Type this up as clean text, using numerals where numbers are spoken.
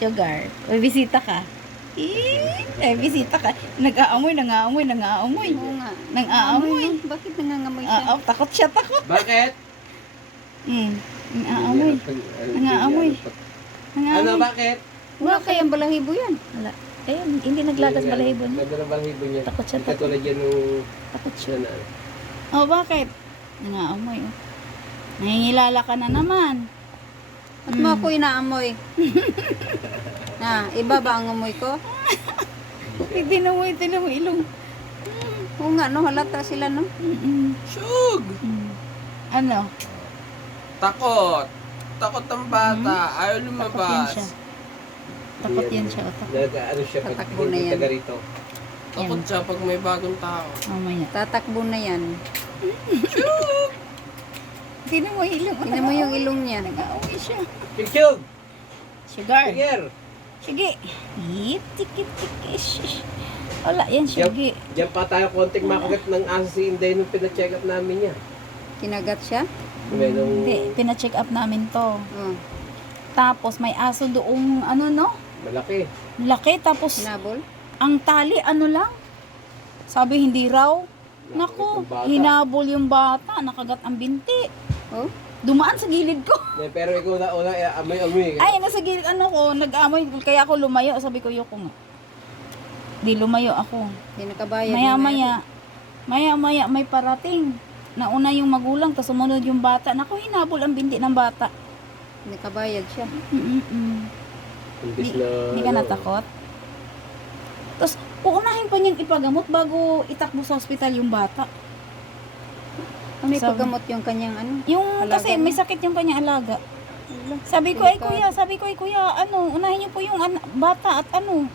Sugar. May bisita ka. May bisita ka. Nag-aamoy. Oo nga. Nang-aamoy. Bakit nangangamoy siya? Oo, takot siya, takot. Bakit? Nang-aamoy. Nangangamoy. Ano, bakit? Wala kayang balahibo yan. Wala. Hindi naglagas balahibo niya. Ganda ng balahibo niya. Takot siya, takot. Katulad yan nung... Takot siya. na. Oh, bakit? Nangaamoy, oh. Nangingilala ka na naman. At mo ako inaamoy. Iba ba ang amoy ko? Hindi na mo ito mo ilong. Oo nga, no, halata sila, no? Shug! Ano? Takot! Takot ang bata. Ayaw Takot yan lumabas. siya. Takot yan siya, oh. Takot. Ano siya pag Tatakbo na hindi yan. taga rito. Takot siya pag may bagong tao. Mamaya. Tatakbo na yan. Hindi na mo ilong. Tingnan mo yung ilong niya. Nangaamoy siya. Shug! Sugar. Tiger! Sige. Tiki. Wala, yan, sige. Diyan pa tayo konting makagat ng aso si Inday nung pina-check up namin niya. Kinagat siya? Hindi, pina-check up namin to. Oo. Tapos may aso doong, ano no? Malaki. Laki, tapos Hinabol? ang tali, ano lang? Sabi hindi raw. Naku, hinabol yung bata, nakagat ang binti. Oh? Dumaan sa gilid ko. Pero ikaw na una, amoy-amoy. Ay, nasa gilid, ano ko, nag-amoy, kaya ako lumayo. Sabi ko, yoko nga. Di lumayo ako. Hindi nakabayad. Maya-maya, may parating. Nauna yung magulang, tapos sumunod yung bata. Naku, hinabol ang binti ng bata. Hindi nakabayad siya. Imbis na... Hindi ka natakot? Tapos, uunahin pa niyang ipagamot bago itakbo sa ospital yung bata. May Sabi- paggamot yung kanyang ano? Yung, Alaga kasi may sakit yung kanyang alaga. Sabi ko, ay kuya, ano, unahin niyo po yung bata at ano,